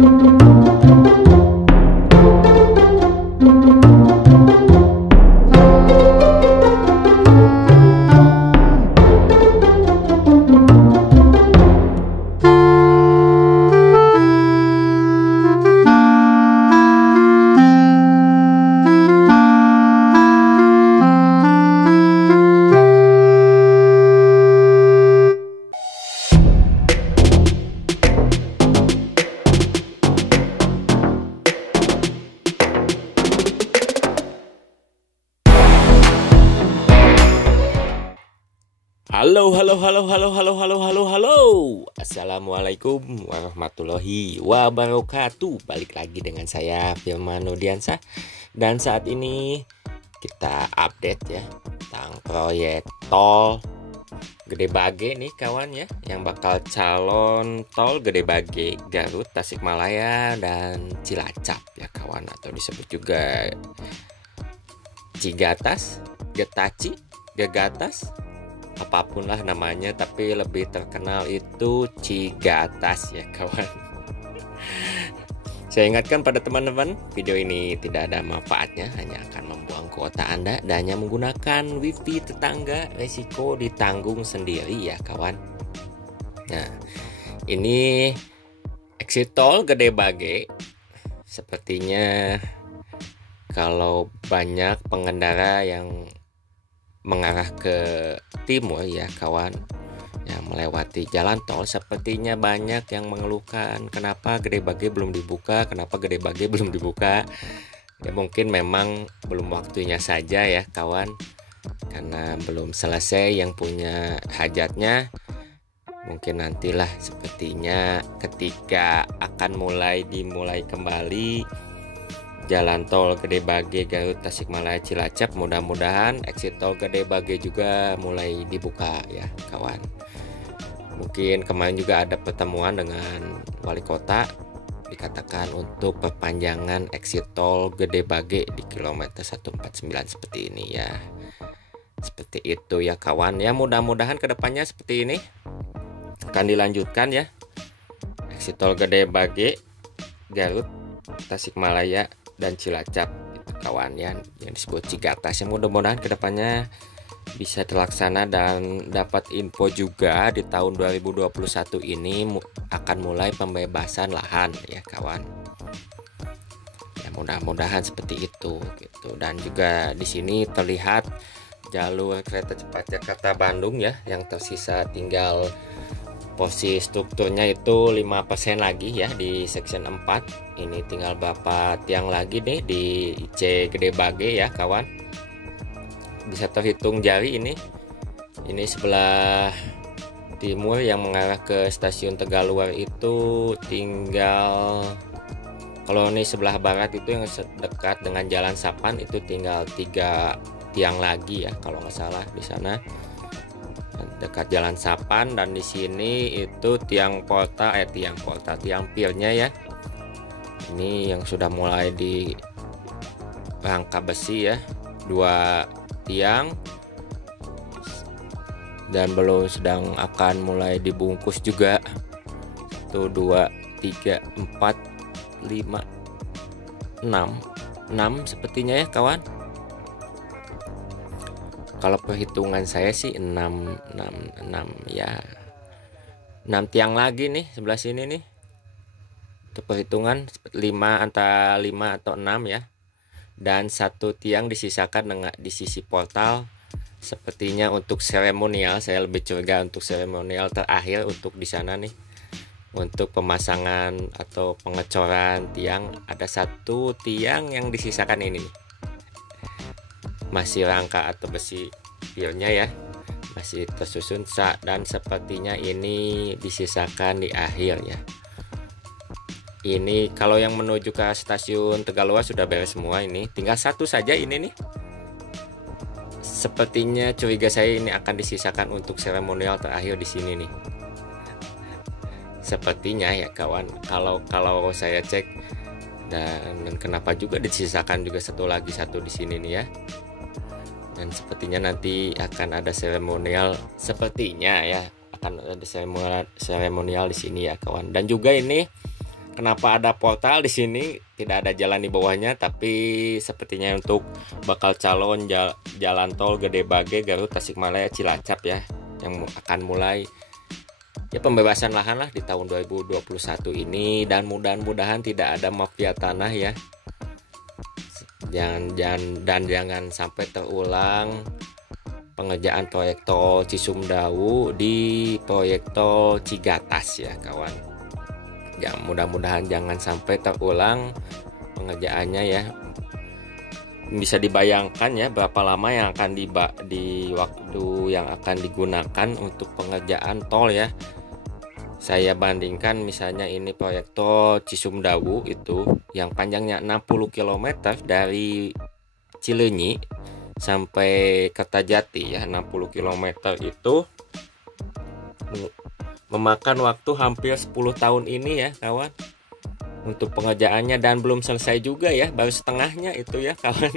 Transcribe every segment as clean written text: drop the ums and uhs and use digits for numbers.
Halo. Assalamualaikum warahmatullahi wabarakatuh. Balik lagi dengan saya Firman Nurdiansyah. Dan saat ini kita update ya tentang proyek tol Gede Bage nih kawan ya, yang bakal calon tol Gede Bage, Garut, Tasikmalaya dan Cilacap ya kawan, atau disebut juga Cigatas, Getaci, Gegatas, apapun lah namanya, tapi lebih terkenal itu Cigatas ya kawan. Saya ingatkan pada teman-teman, video ini tidak ada manfaatnya, hanya akan membuang kuota Anda dan hanya menggunakan wifi tetangga, resiko ditanggung sendiri ya kawan. Nah, ini exit tol Gede Bage. Sepertinya kalau banyak pengendara yang mengarah ke timur ya kawan, yang melewati jalan tol, sepertinya banyak yang mengeluhkan kenapa Gede Bage belum dibuka, ya mungkin memang belum waktunya saja ya kawan, karena belum selesai yang punya hajatnya. Mungkin nantilah, sepertinya ketika akan dimulai kembali jalan tol Gede Bage, Garut, Tasikmalaya, Cilacap, mudah-mudahan exit tol Gede Bage juga mulai dibuka ya kawan. Mungkin kemarin juga ada pertemuan dengan wali kota, dikatakan untuk perpanjangan exit tol Gede Bage di kilometer 149 seperti ini ya. Seperti itu ya kawan ya, mudah-mudahan kedepannya seperti ini akan dilanjutkan ya, exit tol Gede Bage, Garut, Tasikmalaya dan Cilacap itu kawan ya, yang disebut Cigatas. Yang mudah-mudahan kedepannya bisa terlaksana dan dapat info juga di tahun 2021 ini akan mulai pembebasan lahan ya kawan. Ya mudah-mudahan seperti itu gitu. Dan juga di sini terlihat jalur kereta cepat Jakarta Bandung ya, yang tersisa tinggal posisi strukturnya itu 5% lagi ya di section 4. Ini tinggal berapa tiang lagi nih di IC Gede Bage ya kawan. Bisa terhitung jari ini. Ini sebelah timur yang mengarah ke stasiun Tegaluar itu tinggal, kalau ini sebelah barat itu yang dekat dengan Jalan Sapan itu tinggal 3 tiang lagi ya kalau nggak salah di sana, dekat Jalan Sapan. Dan di sini itu tiang pirnya ya. Ini yang sudah mulai di rangka besi ya, 2 tiang, dan belum sedang akan mulai dibungkus juga. 1 2 3 4 5 6 sepertinya ya kawan. Kalau perhitungan saya sih 6 ya. 6 tiang lagi nih sebelah sini nih. Untuk perhitungan 5, antara 5 atau 6 ya. Dan 1 tiang disisakan dengan di sisi portal. Sepertinya untuk seremonial, saya lebih curiga untuk seremonial terakhir untuk di sana nih. Untuk pemasangan atau pengecoran tiang, ada 1 tiang yang disisakan ini nih. Masih rangka atau besi pirnya ya, masih tersusun dan sepertinya ini disisakan di akhir ya. Ini kalau yang menuju ke stasiun Tegaluar sudah beres semua, ini tinggal 1 saja ini nih. Sepertinya curiga saya ini akan disisakan untuk seremonial terakhir di sini nih. Sepertinya ya kawan, kalau saya cek, dan kenapa juga disisakan juga 1 lagi di sini nih ya. Dan sepertinya nanti akan ada seremonial, sepertinya ya akan ada seremonial di sini ya kawan. Dan juga ini kenapa ada portal di sini, tidak ada jalan di bawahnya, tapi sepertinya untuk bakal calon jalan tol Gede Bage Garut Tasikmalaya Cilacap ya, yang akan mulai ya pembebasan lahan lah di tahun 2021 ini, dan mudah-mudahan tidak ada mafia tanah ya. Jangan sampai terulang pengerjaan proyek tol Cisumdawu di proyek tol Cigatas ya kawan. Ya mudah-mudahan jangan sampai terulang pengerjaannya ya. Bisa dibayangkan ya berapa lama yang akan di waktu yang akan digunakan untuk pengerjaan tol ya. Saya bandingkan misalnya ini proyek tol Cisumdawu itu yang panjangnya 60 km dari Cileunyi sampai Kertajati ya, 60 km itu memakan waktu hampir 10 tahun ini ya kawan untuk pengerjaannya, dan belum selesai juga ya, baru setengahnya itu ya kawan,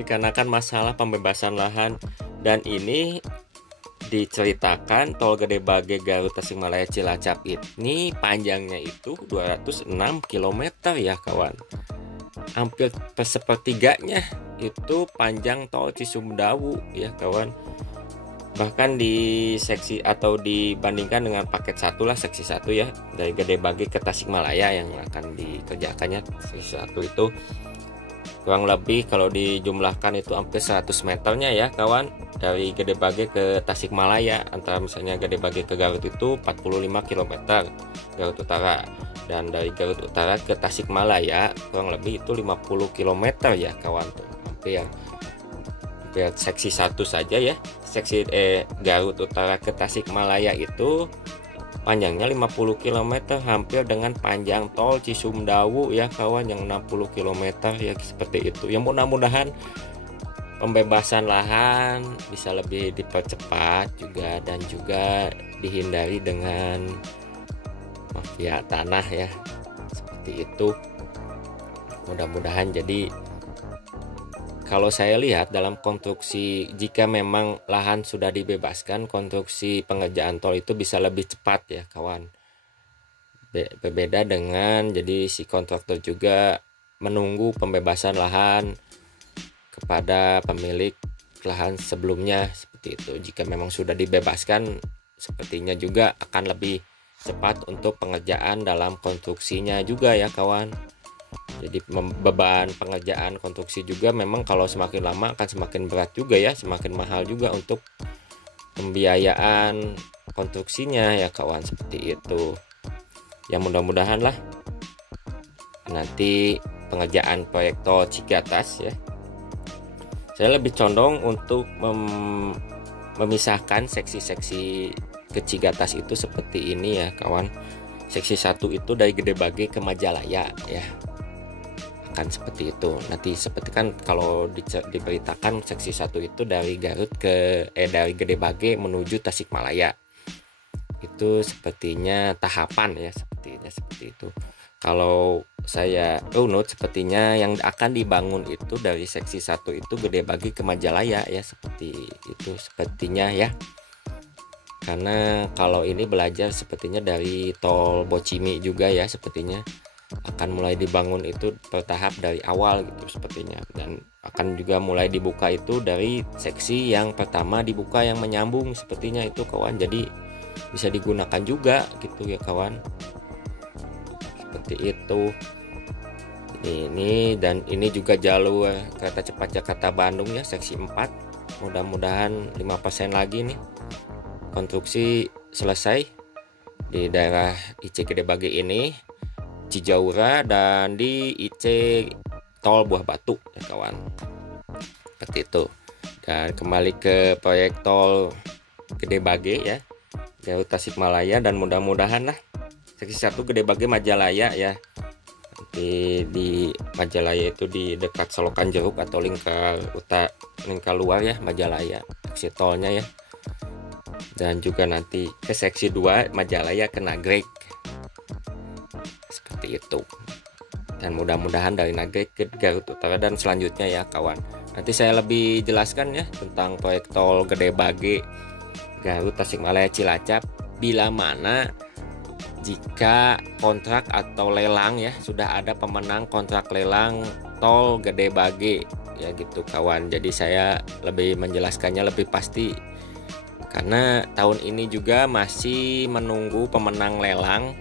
dikarenakan masalah pembebasan lahan. Dan ini diceritakan tol Gede Bage Garut Tasikmalaya Cilacap ini panjangnya itu 206 km ya kawan, hampir sepertiganya itu panjang tol Cisumdawu ya kawan. Bahkan di seksi atau dibandingkan dengan paket 1 lah, seksi 1 ya, dari Gede Bage ke Tasikmalaya yang akan dikerjakannya, seksi 1 itu kurang lebih kalau dijumlahkan itu hampir 100 meternya ya kawan, dari Gede Bage ke Tasikmalaya. Antara misalnya Gede Bage ke Garut itu 45 km Garut Utara, dan dari Garut Utara ke Tasikmalaya kurang lebih itu 50 km ya kawan tuh. Hampir seksi 1 saja ya, seksi Garut Utara ke Tasikmalaya itu panjangnya 50 km, hampir dengan panjang tol Cisumdawu ya kawan yang 60 km ya, seperti itu. Yang mudah-mudahan pembebasan lahan bisa lebih dipercepat juga, dan juga dihindari dengan mafia tanah ya, seperti itu. Mudah-mudahan jadi kalau saya lihat dalam konstruksi, jika memang lahan sudah dibebaskan, konstruksi pengerjaan tol itu bisa lebih cepat ya kawan. Berbeda dengan jadi si kontraktor juga menunggu pembebasan lahan kepada pemilik lahan sebelumnya, seperti itu. Jika memang sudah dibebaskan, sepertinya juga akan lebih cepat untuk pengerjaan dalam konstruksinya juga ya kawan. Jadi beban pengerjaan konstruksi juga memang kalau semakin lama akan semakin berat juga ya, semakin mahal juga untuk pembiayaan konstruksinya ya kawan, seperti itu. Ya mudah-mudahan lah nanti pengerjaan proyek tol Cigatas ya, saya lebih condong untuk memisahkan seksi-seksi ke Cigatas itu seperti ini ya kawan. Seksi 1 itu dari Gede Bage ke Majalaya ya, akan seperti itu. Nanti seperti kan kalau diberitakan seksi 1 itu dari Garut dari Gede Bage menuju Tasikmalaya. Itu sepertinya tahapan ya, sepertinya seperti itu. Kalau saya runut sepertinya yang akan dibangun itu dari seksi 1 itu Gede Bage ke Majalaya ya, seperti itu sepertinya ya. Karena kalau ini belajar sepertinya dari tol Bocimi juga ya, sepertinya akan mulai dibangun itu bertahap dari awal gitu sepertinya, dan akan juga mulai dibuka itu dari seksi yang pertama dibuka yang menyambung sepertinya itu kawan, jadi bisa digunakan juga gitu ya kawan, seperti itu. Ini dan ini juga jalur kereta cepat Jakarta Bandung ya, seksi 4. Mudah-mudahan 5% lagi nih konstruksi selesai di daerah IC Gede Bage ini, Cijaura, dan di IC tol Buah Batu ya kawan, seperti itu. Dan kembali ke proyek tol Gede Bage ya, Garut Tasikmalaya, dan mudah-mudahan lah seksi 1 Gede Bage Majalaya ya, nanti di Majalaya itu di dekat Solokan Jeruk atau lingkar luar ya Majalaya seksi tolnya ya, dan juga nanti ke seksi 2 Majalaya ke Nagrek, seperti itu. Dan mudah-mudahan dari Nagrek ke Garut Utara dan selanjutnya ya kawan. Nanti saya lebih jelaskan ya tentang proyek tol Gede Bage Garut Tasikmalaya Cilacap bila mana jika kontrak atau lelang ya, sudah ada pemenang kontrak lelang tol Gede Bage ya gitu kawan. Jadi saya lebih menjelaskannya lebih pasti karena tahun ini juga masih menunggu pemenang lelang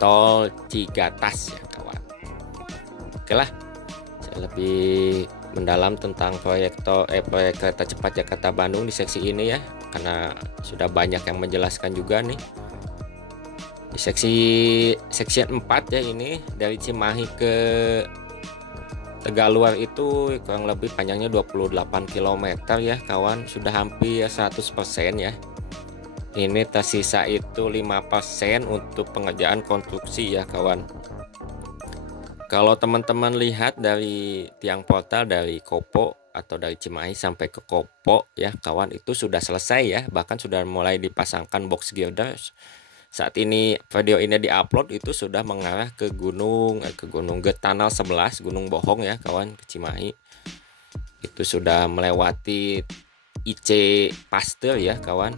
tol Cigatas ya kawan. Oke lah, saya lebih mendalam tentang proyek kereta cepat Jakarta Bandung di seksi ini ya, karena sudah banyak yang menjelaskan juga nih. Di seksi 4 ya, ini dari Cimahi ke Tegaluar itu kurang lebih panjangnya 28 km ya kawan, sudah hampir 100% ya. Ini tersisa itu 5% untuk pengerjaan konstruksi ya kawan. Kalau teman-teman lihat dari tiang portal dari Kopo atau dari Cimahi sampai ke Kopo ya kawan, itu sudah selesai ya, bahkan sudah mulai dipasangkan box girder. Saat ini video ini diupload itu sudah mengarah ke gunung Getanal 11, Gunung Bohong ya kawan, ke Cimahi. Itu sudah melewati IC Pasteur ya kawan.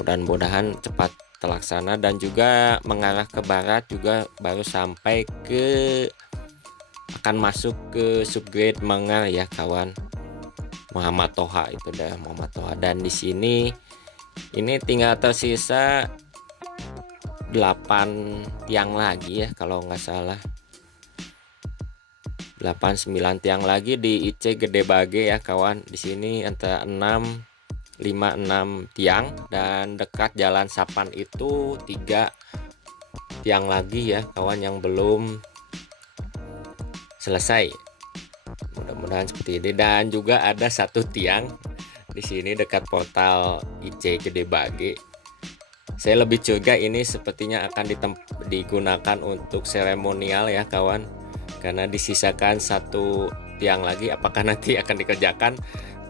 Mudah-mudahan cepat terlaksana, dan juga mengarah ke barat juga baru sampai ke akan masuk ke subgrade Mengar ya kawan, Muhammad Toha itu dah Muhammad Toha. Dan di sini ini tinggal tersisa 8 tiang lagi ya kalau nggak salah, 8-9 tiang lagi di IC Gede Bage ya kawan. Di sini antara 5-6 tiang, dan dekat Jalan Sapan itu 3 tiang lagi ya kawan yang belum selesai. Mudah-mudahan seperti ini. Dan juga ada 1 tiang di sini dekat portal IC Gede Bage. Saya lebih curiga ini sepertinya akan digunakan untuk seremonial ya kawan, karena disisakan 1 tiang lagi. Apakah nanti akan dikerjakan?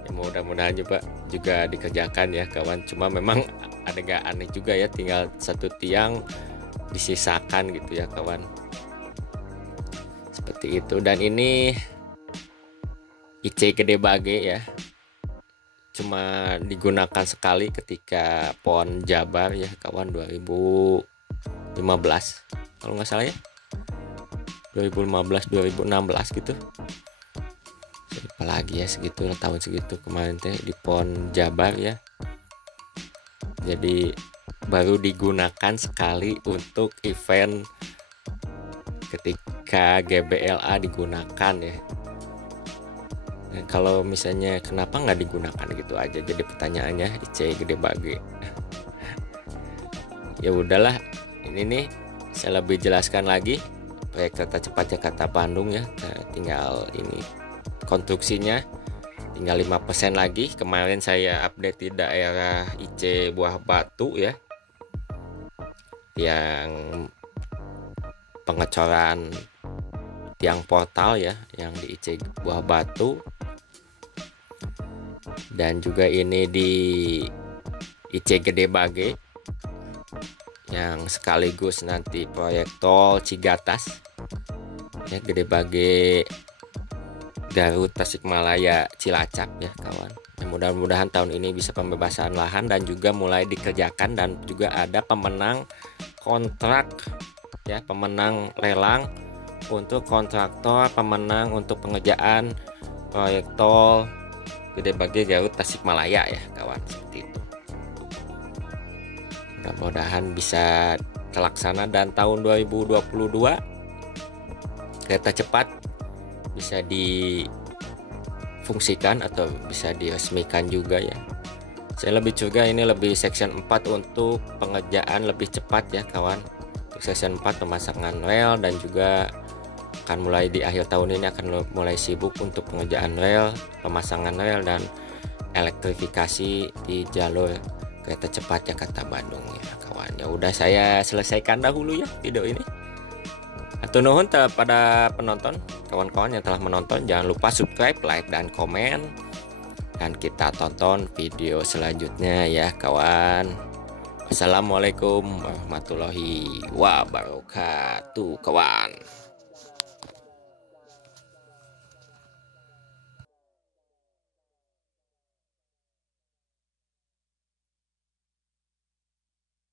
Ya, mudah-mudahan juga dikerjakan ya kawan. Cuma memang agak aneh juga ya, tinggal 1 tiang disisakan gitu ya kawan, seperti itu. Dan ini IC Gede Bage ya, cuma digunakan sekali ketika PON Jabar ya kawan, 2015 kalau nggak salah ya, 2015-2016 gitu. Apalagi ya segitu, tahun segitu kemarin teh di PON Jabar ya. Jadi baru digunakan sekali untuk event ketika GBLA digunakan ya. Nah, kalau misalnya kenapa nggak digunakan gitu aja, jadi pertanyaannya IC Gede Bage. Ya udahlah, ini nih saya lebih jelaskan lagi proyek kereta cepat Jakarta Bandung ya. Tinggal ini konstruksinya tinggal 5% lagi. Kemarin saya update di daerah IC Buah Batu ya, yang pengecoran tiang portal ya yang di IC Buah Batu. Dan juga ini di IC Gede Bage yang sekaligus nanti proyek tol Cigatas ya, Gede Bage Garut Tasikmalaya Cilacap ya kawan. Ya, mudah-mudahan tahun ini bisa pembebasan lahan dan juga mulai dikerjakan, dan juga ada pemenang kontrak ya, pemenang lelang untuk kontraktor, pemenang untuk pengerjaan proyek tol Gede Bage Garut Tasikmalaya ya kawan, seperti itu. Mudah-mudahan bisa terlaksana, dan tahun 2022 kereta cepat bisa difungsikan atau bisa diresmikan juga ya. Saya lebih juga ini lebih section 4 untuk pengerjaan lebih cepat ya kawan. Untuk section 4 pemasangan rel, dan juga akan mulai di akhir tahun ini akan mulai sibuk untuk pengerjaan rel, pemasangan rel, dan elektrifikasi di jalur kereta cepat Jakarta Bandung ya kawan. Ya udah, saya selesaikan dahulu ya video ini. Atur nuhun pada penonton, kawan-kawan yang telah menonton. Jangan lupa subscribe, like, dan komen, dan kita tonton video selanjutnya ya kawan. Assalamualaikum warahmatullahi wabarakatuh kawan.